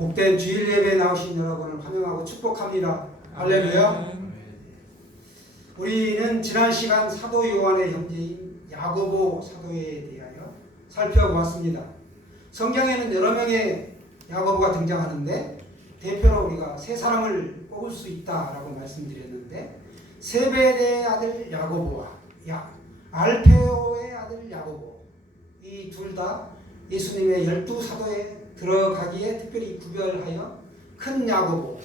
복된 주일 예배에 나오신 여러분을 환영하고 축복합니다. 할렐루야. 우리는 지난 시간 사도 요한의 형제인 야고보 사도에 대하여 살펴보았습니다. 성경에는 여러 명의 야고보가 등장하는데 대표로 우리가 세 사람을 뽑을 수 있다라고 말씀드렸는데, 세베대의 아들 야고보와 알페오의 아들 야고보, 이 둘 다 예수님의 12사도에 들어가기에 특별히 구별하여 큰 야고보,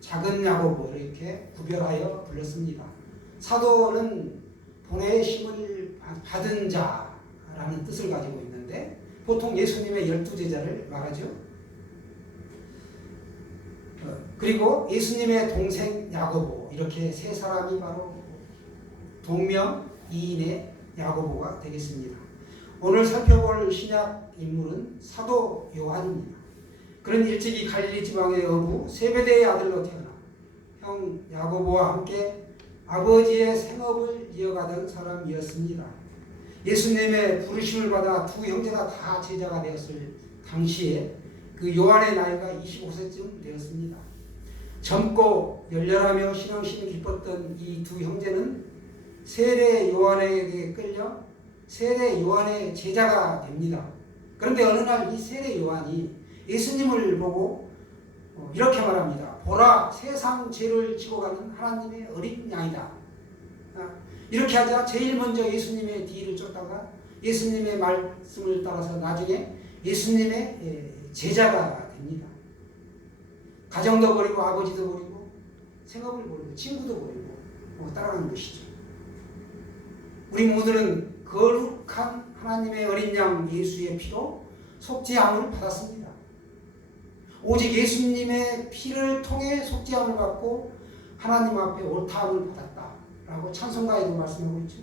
작은 야고보 이렇게 구별하여 불렀습니다. 사도는 보내의 힘을 받은 자라는 뜻을 가지고 있는데 보통 예수님의 12제자를 말하죠. 그리고 예수님의 동생 야고보, 이렇게 세 사람이 바로 동명이인의 야고보가 되겠습니다. 오늘 살펴볼 신약 인물은 사도 요한입니다. 그는 일찍이 갈릴리 지방의 어부 세베대의 아들로 태어나 형 야고보와 함께 아버지의 생업을 이어가던 사람이었습니다. 예수님의 부르심을 받아 두 형제가 다 제자가 되었을 당시에 그 요한의 나이가 25세쯤 되었습니다. 젊고 열렬하며 신앙심이 깊었던 이 두 형제는 세례 요한에게 끌려 세례 요한의 제자가 됩니다. 그런데 어느 날 이 세례 요한이 예수님을 보고 이렇게 말합니다. 보라, 세상 죄를 지고 가는 하나님의 어린 양이다. 이렇게 하자 제일 먼저 예수님의 뒤를 쫓다가 예수님의 말씀을 따라서 나중에 예수님의 제자가 됩니다. 가정도 버리고 아버지도 버리고 생업을 버리고 친구도 버리고 따라가는 것이죠. 우리 모두는 거룩한 하나님의 어린 양 예수의 피로 속죄함을 받았습니다. 오직 예수님의 피를 통해 속죄함을 받고 하나님 앞에 옳다함을 받았다라고 찬송가에도 말씀하고 있죠.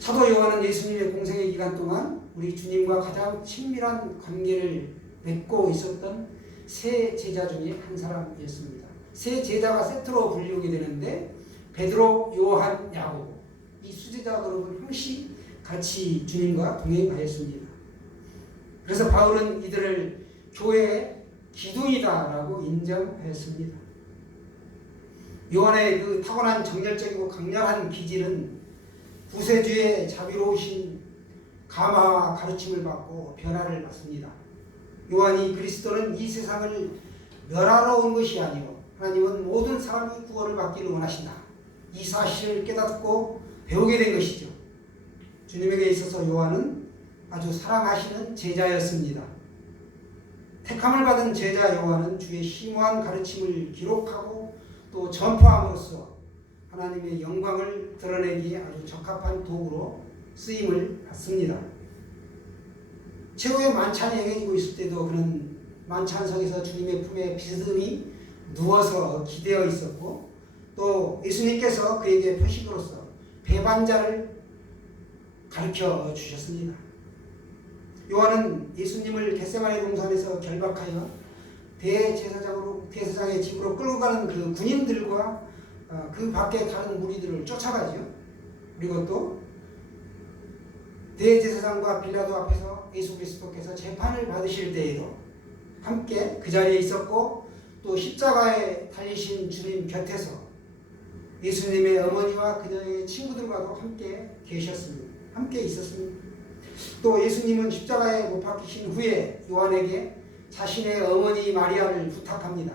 사도 요한은 예수님의 공생의 기간 동안 우리 주님과 가장 친밀한 관계를 맺고 있었던 세 제자 중에 한 사람이었습니다. 세 제자가 세트로 불리우게 되는데 베드로, 요한, 야고보, 이 수제자 그룹은 항시 같이 주님과 동행하였습니다. 그래서 바울은 이들을 교회의 기둥이다라고 인정하였습니다. 요한의 그 타고난 정열적이고 강렬한 기질은 구세주의 자비로우신 감화와 가르침을 받고 변화를 받습니다. 요한이 그리스도는 이 세상을 멸하러 온 것이 아니오 하나님은 모든 사람이 구원을 받기를 원하신다, 이 사실을 깨닫고 배우게 된 것이죠. 주님에게 있어서 요한은 아주 사랑하시는 제자였습니다. 택함을 받은 제자 요한은 주의 심오한 가르침을 기록하고 또 전파함으로써 하나님의 영광을 드러내기에 아주 적합한 도구로 쓰임을 받습니다. 최후의 만찬이 행해지고 있을 때도 그는 만찬석에서 주님의 품에 비스듬히 누워서 기대어 있었고, 또 예수님께서 그에게 표식으로서 배반자를 가르쳐 주셨습니다. 요한은 예수님을 겟세마네 동산에서 결박하여 대제사장의 집으로 끌고 가는 그 군인들과 그 밖에 다른 무리들을 쫓아가죠. 그리고 또 대제사장과 빌라도 앞에서 예수 그리스도께서 재판을 받으실 때에도 함께 그 자리에 있었고, 또 십자가에 달리신 주님 곁에서 예수님의 어머니와 그녀의 친구들과도 함께 계셨습니다. 함께 있었습니다. 또 예수님은 십자가에 못 박히신 후에 요한에게 자신의 어머니 마리아를 부탁합니다.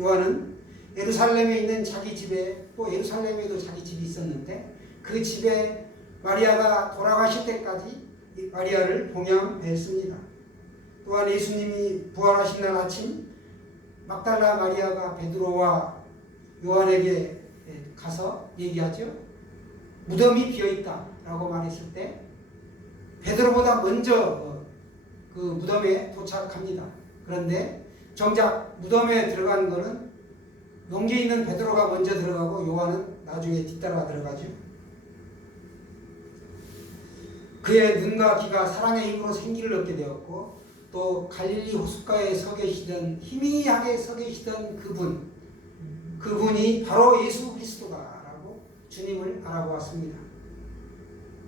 요한은 예루살렘에 있는 자기 집에, 또 예루살렘에도 자기 집이 있었는데 그 집에 마리아가 돌아가실 때까지 마리아를 봉양했습니다. 또한 예수님이 부활하신 날 아침 막달라 마리아가 베드로와 요한에게 가서 얘기하죠. 무덤이 비어있다 라고 말했을 때 베드로보다 먼저 그 무덤에 도착합니다. 그런데 정작 무덤에 들어간 거는 용기에 있는 베드로가 먼저 들어가고 요한은 나중에 뒤따라 들어가죠. 그의 눈과 귀가 사랑의 힘으로 생기를 얻게 되었고, 또 갈릴리 호숫가에 서 계시던, 희미하게 서 계시던 그분이 바로 예수 그리스도다라고 주님을 알아보았습니다.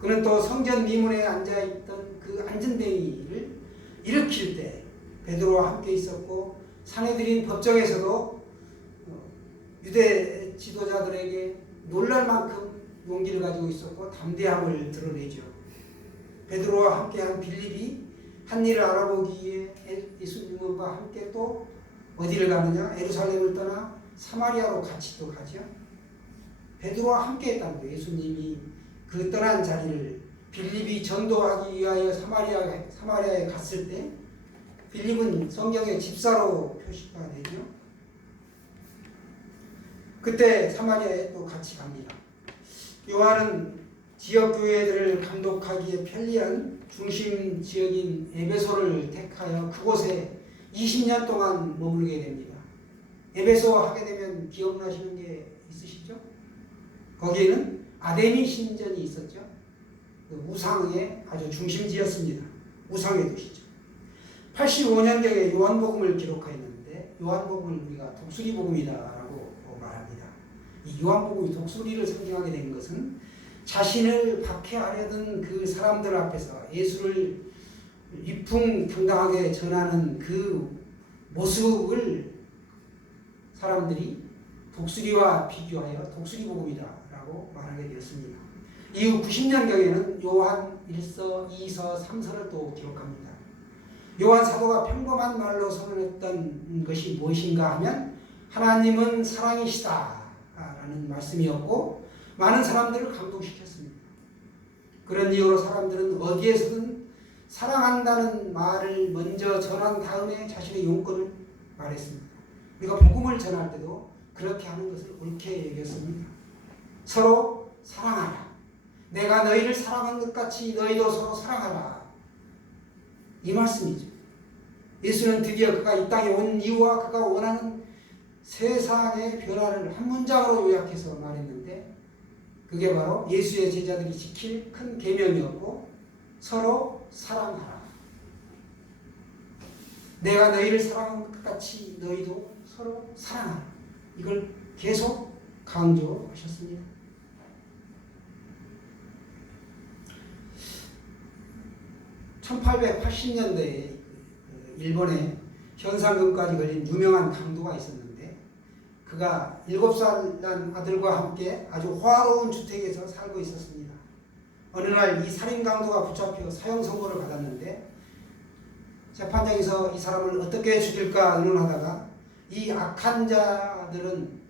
그는 또 성전 미문에 앉아있던 그 안전뱅이를 일으킬 때 베드로와 함께 있었고 산헤드린 법정에서도 유대 지도자들에게 놀랄 만큼 용기를 가지고 있었고 담대함을 드러내죠. 베드로와 함께한 빌립이 한 일을 알아보기 위해 예수님과 함께 또 어디를 가느냐? 예루살렘을 떠나 사마리아로 같이 또 가죠. 베드로와 함께 했다는 거예요. 예수님이 그 떠난 자리를 빌립이 전도하기 위하여 사마리아에 갔을 때 빌립은 성경의 집사로 표시가 되죠. 그때 사마리아에 또 같이 갑니다. 요한은 지역 교회들을 감독하기에 편리한 중심 지역인 에베소를 택하여 그곳에 20년 동안 머물게 됩니다. 에베소 하게 되면 기억나시는 게 있으시죠? 거기에는 아데미 신전이 있었죠. 그 우상의 아주 중심지였습니다. 우상의 도시죠. 85년경에 요한복음을 기록하였는데 요한복음을 우리가 독수리복음이다라고 말합니다. 이 요한복음이 독수리를 상징하게 된 것은 자신을 박해하려던 그 사람들 앞에서 예수를 위풍당당하게 전하는 그 모습을 사람들이 독수리와 비교하여 독수리복음이다라고 말하게 되었습니다. 이후 90년경에는 요한 1서, 2서, 3서를 또 기록합니다. 요한 사도가 평범한 말로 선언했던 것이 무엇인가 하면 하나님은 사랑이시다 라는 말씀이었고 많은 사람들을 감동시켰습니다. 그런 이유로 사람들은 어디에서든 사랑한다는 말을 먼저 전한 다음에 자신의 용건을 말했습니다. 우리가 복음을 전할 때도 그렇게 하는 것을 옳게 여겼습니다. 서로 사랑하라. 내가 너희를 사랑한 것 같이 너희도 서로 사랑하라. 이 말씀이죠. 예수는 드디어 그가 이 땅에 온 이유와 그가 원하는 세상의 변화를 한 문장으로 요약해서 말했는데 그게 바로 예수의 제자들이 지킬 큰 계명이었고 서로 사랑하라. 내가 너희를 사랑한 것 같이 너희도 서로 사랑하라. 이걸 계속 강조하셨습니다. (1880년대에) 일본에 현상금까지 걸린 유명한 강도가 있었는데 그가 7살 난 아들과 함께 아주 호화로운 주택에서 살고 있었습니다. 어느 날 이 살인 강도가 붙잡혀 사형 선고를 받았는데 재판장에서 이 사람을 어떻게 죽일까 의논하다가 이 악한 자들은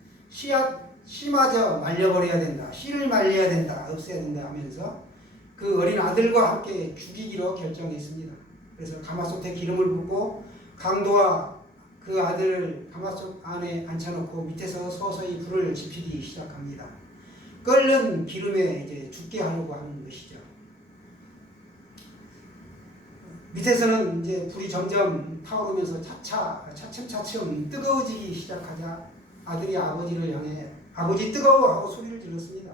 씨마저 말려버려야 된다. 씨를 말려야 된다. 없애야 된다 하면서 그 어린 아들과 함께 죽이기로 결정했습니다. 그래서 가마솥에 기름을 붓고 강도와 그 아들을 가마솥 안에 앉혀놓고 밑에서 서서히 불을 지피기 시작합니다. 끓는 기름에 이제 죽게 하려고 하는 것이죠. 밑에서는 이제 불이 점점 타오르면서 차츰 뜨거워지기 시작하자 아들이 아버지를 향해 아버지 뜨거워 하고 소리를 질렀습니다.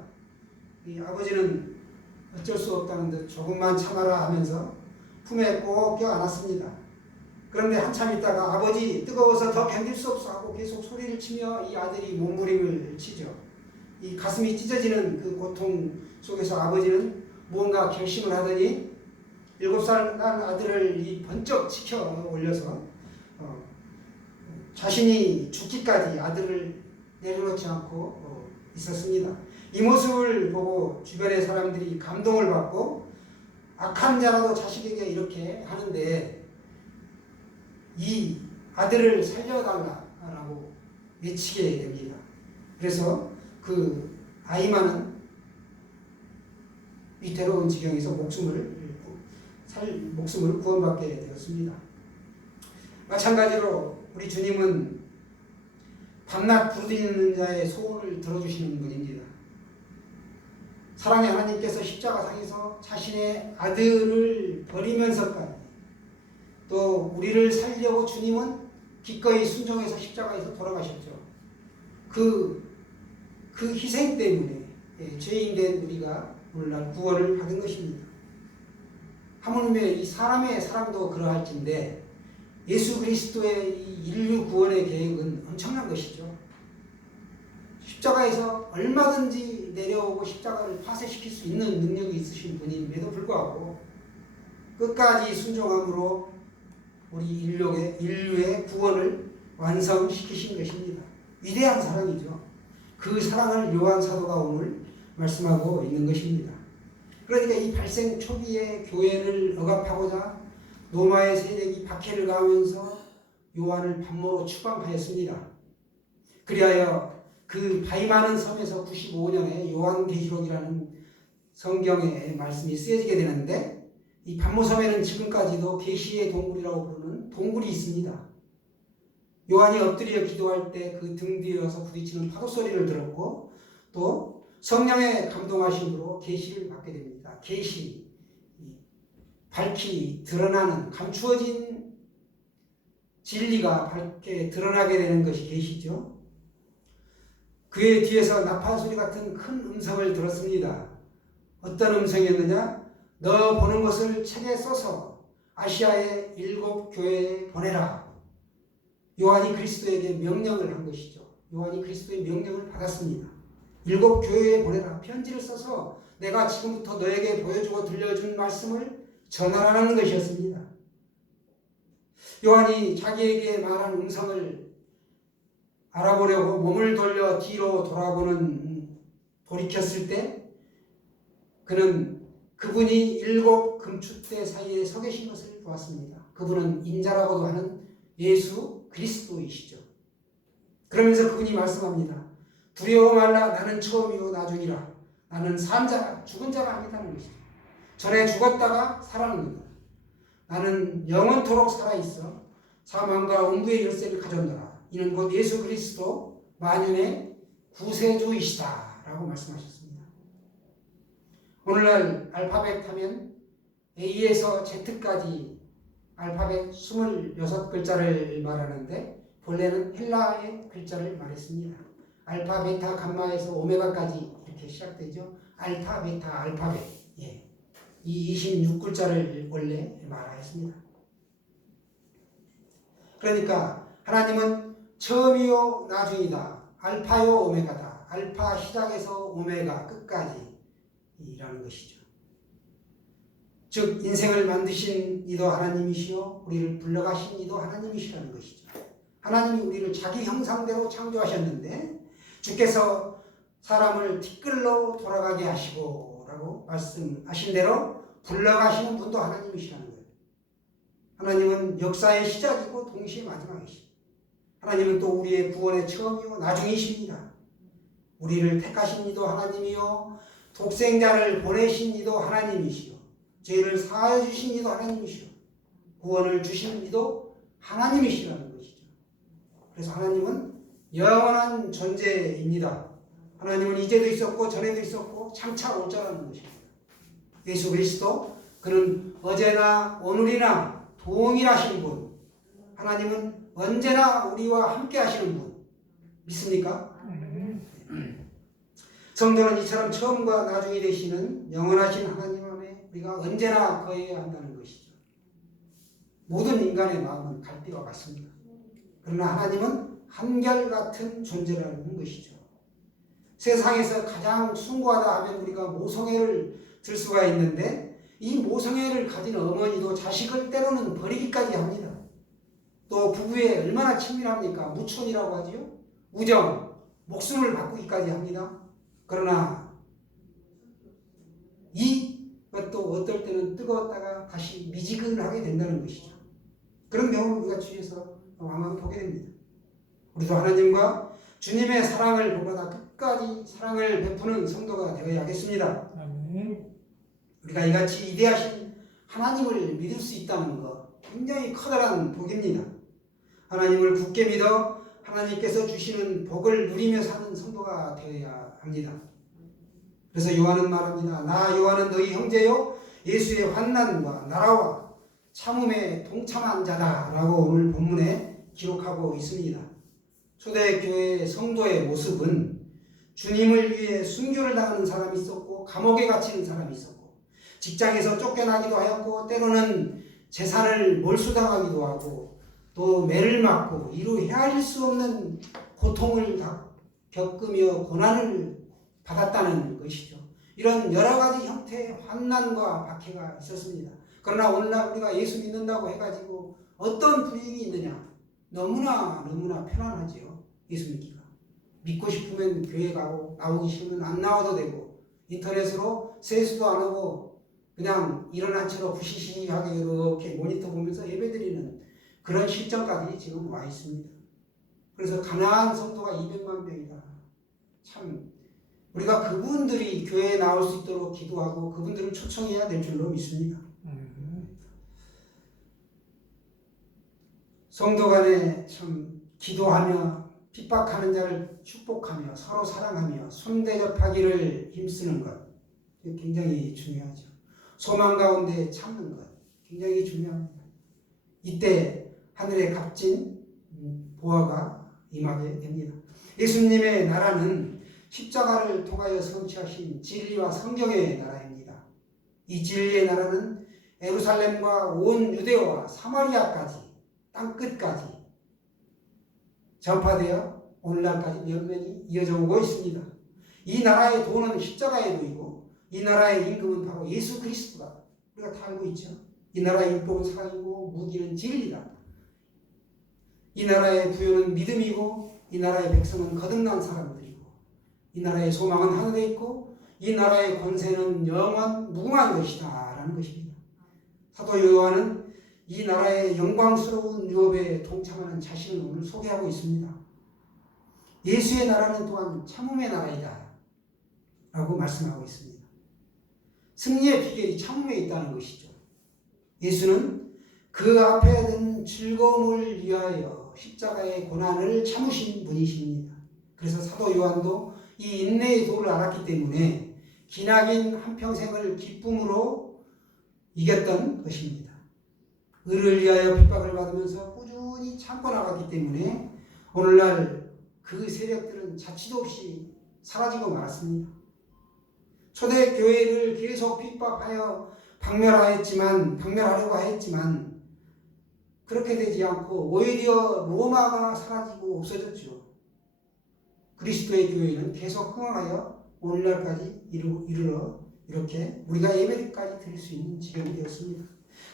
이 아버지는 어쩔 수 없다는 듯 조금만 참아라 하면서 품에 꼭 껴안았습니다. 그런데 한참 있다가 아버지 뜨거워서 더 견딜 수 없어 하고 계속 소리를 치며 이 아들이 몸부림을 치죠. 이 가슴이 찢어지는 그 고통 속에서 아버지는 무언가 결심을 하더니 7살 난 아들을 번쩍 치켜 올려서 자신이 죽기까지 아들을 내려놓지 않고 있었습니다. 이 모습을 보고 주변의 사람들이 감동을 받고 악한 자라도 자식에게 이렇게 하는데 이 아들을 살려달라고 외치게 됩니다. 그래서 그 아이만은 위태로운 지경에서 목숨을 구원받게 되었습니다. 마찬가지로 우리 주님은 밤낮 부르짖는 자의 소원을 들어주시는 분입니다. 사랑의 하나님께서 십자가상에서 자신의 아들을 버리면서까지 또 우리를 살리려고 주님은 기꺼이 순종해서 십자가에서 돌아가셨죠. 그 희생 때문에 죄인된 우리가 오늘날 구원을 받은 것입니다. 하물며 이 사람의 사랑도 그러할진데 예수 그리스도의 이 인류 구원의 계획은 엄청난 것이죠. 십자가에서 얼마든지 내려오고 십자가를 파쇄시킬 수 있는 능력이 있으신 분임에도 불구하고 끝까지 순종함으로 우리 인류의 구원을 완성시키신 것입니다. 위대한 사랑이죠. 그 사랑을 요한 사도가 오늘 말씀하고 있는 것입니다. 그러니까 이 발생 초기에 교회를 억압하고자 로마의 세력이 박해를 가하면서 요한을 반모로 추방하였습니다. 그리하여 그 바위 많은 섬에서 95년에 요한계시록이라는 성경의 말씀이 쓰여지게 되는데, 이 반모섬에는 지금까지도 계시의 동굴이라고 부르는 동굴이 있습니다. 요한이 엎드려 기도할 때 그 등 뒤에 와서 부딪히는 파도 소리를 들었고, 또 성령의 감동하심으로 계시를 받게 됩니다. 계시, 밝히 드러나는, 감추어진 진리가 밝게 드러나게 되는 것이 계시죠. 그의 뒤에서 나팔 소리 같은 큰 음성을 들었습니다. 어떤 음성이었느냐? 너 보는 것을 책에 써서 아시아의 7 교회에 보내라. 요한이 그리스도에게 명령을 한 것이죠. 요한이 그리스도의 명령을 받았습니다. 7 교회에 보내라. 편지를 써서 내가 지금부터 너에게 보여주고 들려준 말씀을 전하라는 것이었습니다. 요한이 자기에게 말한 음성을 알아보려고 몸을 돌려 뒤로 돌이켰을 때 그는 그분이 7 금축대 사이에 서 계신 것을 보았습니다. 그분은 인자라고도 하는 예수 그리스도이시죠. 그러면서 그분이 말씀합니다. 두려워 말라. 나는 처음이요 나중이라. 나는 산 자가 죽은 자가 아니다는 것이죠. 전에 죽었다가 살아납니다. 나는 영원토록 살아있어 사망과 음부의 열쇠를 가졌노라. 이는 곧 예수 그리스도 만윤의 구세주이시다 라고 말씀하셨습니다. 오늘날 알파벳 하면 A에서 Z까지 알파벳 26글자를 말하는데 본래는 헬라의 글자를 말했습니다. 알파, 베타, 감마에서 오메가까지 이렇게 시작되죠. 알파, 베타, 알파벳. 예. 이 26글자를 원래 말하였습니다. 그러니까 하나님은 처음이요 나중이다. 알파요 오메가다. 알파 시작에서 오메가 끝까지 이라는 것이죠. 즉 인생을 만드신 이도 하나님이시요 우리를 불러가신 이도 하나님이시라는 것이죠. 하나님이 우리를 자기 형상대로 창조하셨는데 주께서 사람을 티끌로 돌아가게 하시고 라고 말씀하신 대로 불러가시는 분도 하나님이시라는 거예요. 하나님은 역사의 시작이고 동시에 마지막이시죠. 하나님은 또 우리의 구원의 처음이요 나중이십니다. 우리를 택하신 이도 하나님이요 독생자를 보내신 이도 하나님이시요 죄를 사하여 주신 이도 하나님이시요 구원을 주신 이도 하나님이시라는 것이죠. 그래서 하나님은 영원한 존재입니다. 하나님은 이제도 있었고 전에도 있었고 장차 올 자라는 것입니다. 예수 그리스도 그는 어제나 오늘이나 동일하신 분, 하나님은 언제나 우리와 함께 하시는 분 믿습니까? 성도는 이처럼 처음과 나중이 되시는 영원하신 하나님 안에 우리가 언제나 거해야 한다는 것이죠. 모든 인간의 마음은 갈대와 같습니다. 그러나 하나님은 한결같은 존재라는 것이죠. 세상에서 가장 숭고하다 하면 우리가 모성애를 들 수가 있는데 이 모성애를 가진 어머니도 자식을 때로는 버리기까지 합니다. 또 부부에 얼마나 친밀합니까? 무촌이라고 하지요. 우정, 목숨을 바꾸기까지 합니다. 그러나 이것도 어떨 때는 뜨거웠다가 다시 미지근하게 된다는 것이죠. 그런 경우를 우리가 주위에서 왕왕 보게 됩니다. 우리도 하나님과 주님의 사랑을 보고다 끝까지 사랑을 베푸는 성도가 되어야겠습니다. 우리가 이같이 위대하신 하나님을 믿을 수 있다는 것 굉장히 커다란 복입니다. 하나님을 굳게 믿어 하나님께서 주시는 복을 누리며 사는 성도가 되어야 합니다. 그래서 요한은 말합니다. 나 요한은 너희 형제요 예수의 환난과 나라와 참음에 동참한 자다 라고 오늘 본문에 기록하고 있습니다. 초대교회의 성도의 모습은 주님을 위해 순교를 당하는 사람이 있었고 감옥에 갇히는 사람이 있었고 직장에서 쫓겨나기도 하였고 때로는 재산을 몰수당하기도 하고 또 매를 맞고 이루 헤아릴 수 없는 고통을 겪으며 고난을 받았다는 것이죠. 이런 여러 가지 형태의 환난과 박해가 있었습니다. 그러나 오늘날 우리가 예수 믿는다고 해가지고 어떤 불이익이 있느냐? 너무나 편안하지요. 예수 믿기가. 믿고 싶으면 교회 가고 나오기 싫으면 안 나와도 되고 인터넷으로 세수도 안 하고 그냥 일어난 채로 부시시하게 이렇게 모니터 보면서 예배드리는 그런 실정까지 지금 와 있습니다. 그래서 가난한 성도가 200만 명이다. 참 우리가 그분들이 교회에 나올 수 있도록 기도하고 그분들을 초청해야 될 줄로 믿습니다. 성도 간에 참 기도하며 핍박하는 자를 축복하며 서로 사랑하며 손대접하기를 힘쓰는 것 굉장히 중요하죠. 소망 가운데 참는 것 굉장히 중요합니다. 이때 하늘의 값진 보화가 임하게 됩니다. 예수님의 나라는 십자가를 통하여 성취하신 진리와 성경의 나라입니다. 이 진리의 나라는 예루살렘과 온 유대와 사마리아까지 땅끝까지 전파되어 오늘날까지 면면이 이어져 오고 있습니다. 이 나라의 도는 십자가에 보이고 이 나라의 임금은 바로 예수 그리스도다. 우리가 다 알고 있죠. 이 나라의 율법은 사랑이고 무기는 진리다. 이 나라의 부요는 믿음이고 이 나라의 백성은 거듭난 사람들이고 이 나라의 소망은 하늘에 있고 이 나라의 권세는 영원 무궁한 것이다 라는 것입니다. 사도 요한은 이 나라의 영광스러운 유업에 동참하는 자신을 오늘 소개하고 있습니다. 예수의 나라는 또한 참음의 나라이다 라고 말씀하고 있습니다. 승리의 비결이 참음에 있다는 것이죠. 예수는 그 앞에 든 즐거움을 위하여 십자가의 고난을 참으신 분이십니다. 그래서 사도 요한도 이 인내의 도를 알았기 때문에 기나긴 한평생을 기쁨으로 이겼던 것입니다. 의를 위하여 핍박을 받으면서 꾸준히 참고 나갔기 때문에 오늘날 그 세력들은 자취도 없이 사라지고 말았습니다. 초대교회를 계속 핍박하여 박멸하려고 했지만 그렇게 되지 않고 오히려 로마가 사라지고 없어졌죠. 그리스도의 교회는 계속 흥황하여 오늘날까지 이르러 이렇게 우리가 예배까지 드릴 수 있는 지경이 되었습니다.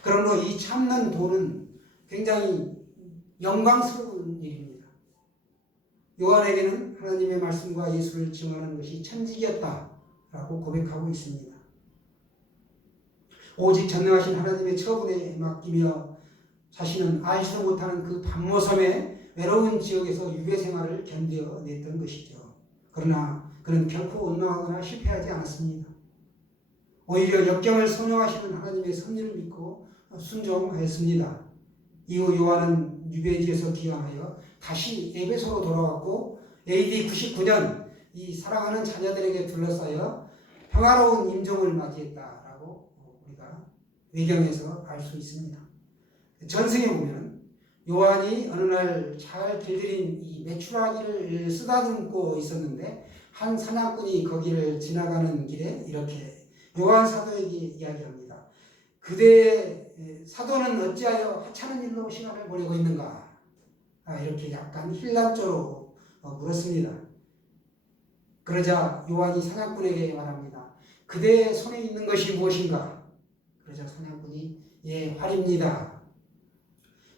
그러므로 이 참는 도는 굉장히 영광스러운 일입니다. 요한에게는 하나님의 말씀과 예수를 증언하는 것이 천직이었다라고 고백하고 있습니다. 오직 전능하신 하나님의 처분에 맡기며 자신은 알지도 못하는 그 밤모섬의 외로운 지역에서 유배 생활을 견뎌냈던 것이죠. 그러나 그는 결코 원망하거나 실패하지 않았습니다. 오히려 역경을 선용하시는 하나님의 섭리를 믿고 순종하였습니다. 이후 요한은 유배지에서 귀환하여 다시 에베소로 돌아왔고 AD 99년 이 사랑하는 자녀들에게 둘러싸여 평화로운 임종을 맞이했다라고 우리가 외경에서 알 수 있습니다. 전승에 보면 요한이 어느 날 잘 길들인 이 메추라기를 쓰다듬고 있었는데 한 사냥꾼이 거기를 지나가는 길에 이렇게 요한 사도에게 이야기합니다. 그대의 사도는 어찌하여 하찮은 일로 시간을 보내고 있는가? 이렇게 약간 힐난조로 물었습니다. 그러자 요한이 사냥꾼에게 말합니다. 그대의 손에 있는 것이 무엇인가? 그러자 사냥꾼이 활입니다.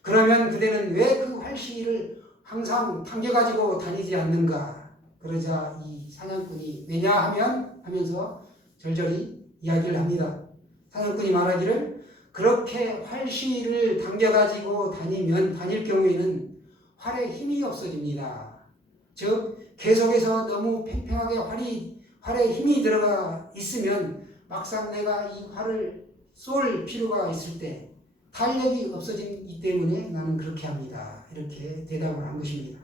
그러면 그대는 왜 그 활시를 항상 당겨가지고 다니지 않는가? 그러자 이 사냥꾼이 왜냐 하면서 절절히 이야기를 합니다. 사냥꾼이 말하기를 그렇게 활시를 당겨가지고 다닐 경우에는 활에 힘이 없어집니다. 즉 계속해서 너무 팽팽하게 활에 힘이 들어가 있으면 막상 내가 이 활을 쏠 필요가 있을 때 탄력이 없어지기 때문에 나는 그렇게 합니다. 이렇게 대답을 한 것입니다.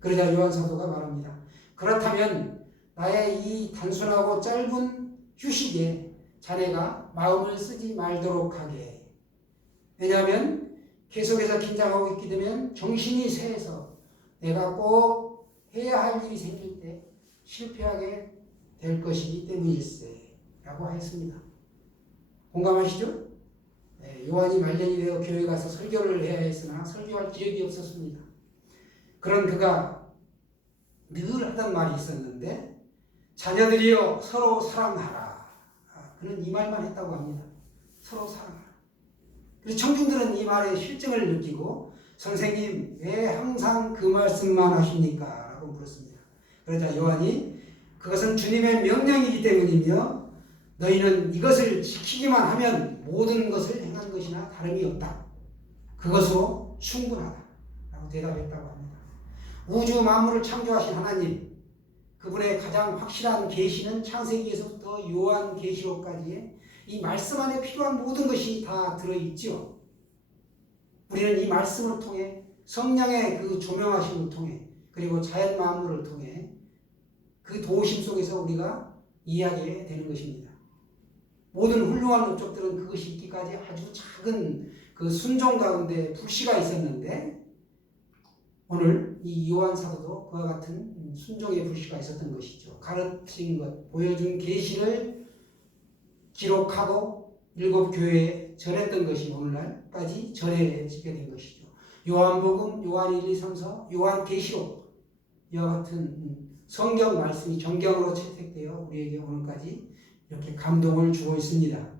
그러자 요한 사도가 말합니다. 그렇다면 나의 이 단순하고 짧은 휴식에 자네가 마음을 쓰지 말도록 하게. 왜냐하면 계속해서 긴장하고 있게 되면 정신이 새해서 내가 꼭 해야 할 일이 생길 때 실패하게 될 것이기 때문일세 라고 하였습니다. 공감하시죠? 요한이 말년이 되어 교회 가서 설교를 해야 했으나 설교할 기력이 없었습니다. 그런 그가 늘 하던 말이 있었는데 자녀들이여 서로 사랑하라. 그는 이 말만 했다고 합니다. 서로 사랑하라. 그래서 청중들은 이 말의 실증을 느끼고 선생님 왜 항상 그 말씀만 하십니까? 라고 물었습니다. 그러자 요한이 그것은 주님의 명령이기 때문이며 너희는 이것을 지키기만 하면 모든 것을 행한 것이나 다름이 없다. 그것으로 충분하다. 라고 대답했다고 합니다. 우주 만물을 창조하신 하나님, 그분의 가장 확실한 계시는 창세기에서부터 요한계시록까지의 이 말씀 안에 필요한 모든 것이 다 들어있지요. 우리는 이 말씀을 통해 성령의 그 조명하심을 통해 그리고 자연 만물을 통해 그 도우심 속에서 우리가 이해하게 되는 것입니다. 모든 훌륭한 업적들은 그것이 있기까지 아주 작은 그 순종 가운데 불씨가 있었는데 오늘 이 요한 사도도 그와 같은 순종의 불씨가 있었던 것이죠. 가르친 것, 보여준 계시를 기록하고 일곱 교회에 전했던 것이 오늘날까지 전해지게 된 것이죠. 요한복음, 요한 1, 2, 3, 4, 요한계시록 이와 같은 성경 말씀이 정경으로 채택되어 우리에게 오늘까지 이렇게 감동을 주고 있습니다.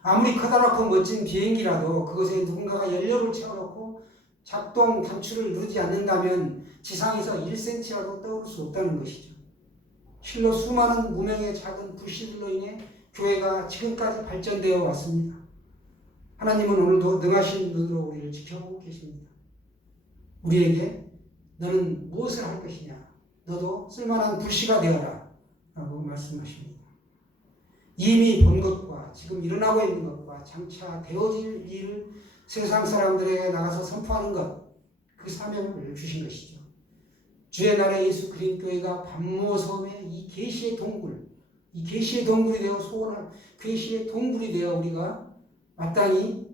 아무리 커다랗고 멋진 비행기라도 그것에 누군가가 연료를 채워놓고 작동 단추를 누르지 않는다면 지상에서 1cm라도 떠오를 수 없다는 것이죠. 실로 수많은 무명의 작은 불씨들로 인해 교회가 지금까지 발전되어 왔습니다. 하나님은 오늘도 능하신 눈으로 우리를 지켜보고 계십니다. 우리에게 너는 무엇을 할 것이냐? 너도 쓸만한 불씨가 되어라 라고 말씀하십니다. 이미 본 것과 지금 일어나고 있는 것과 장차 되어질 일을 세상 사람들에게 나가서 선포하는 것, 그 사명을 주신 것이죠. 주의 날에 예수 그리스도교회가 반모섬의 이 계시의 동굴, 이 계시의 동굴이 되어 소원할 계시의 동굴이 되어 우리가 마땅히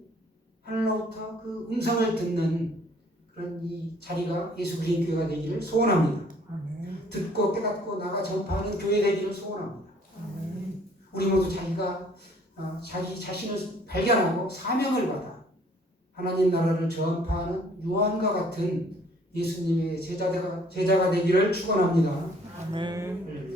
하늘로부터 그 음성을 듣는 그런 이 자리가 예수 그리스도교회가 되기를 소원합니다. 아멘. 듣고 깨닫고 나가 전파하는 교회 되기를 소원합니다. 아멘. 우리 모두 자기가 자기 자신을 발견하고 사명을 받아 하나님 나라를 전파하는 요한과 같은 예수님의 제자가 되기를 축원합니다. 아멘.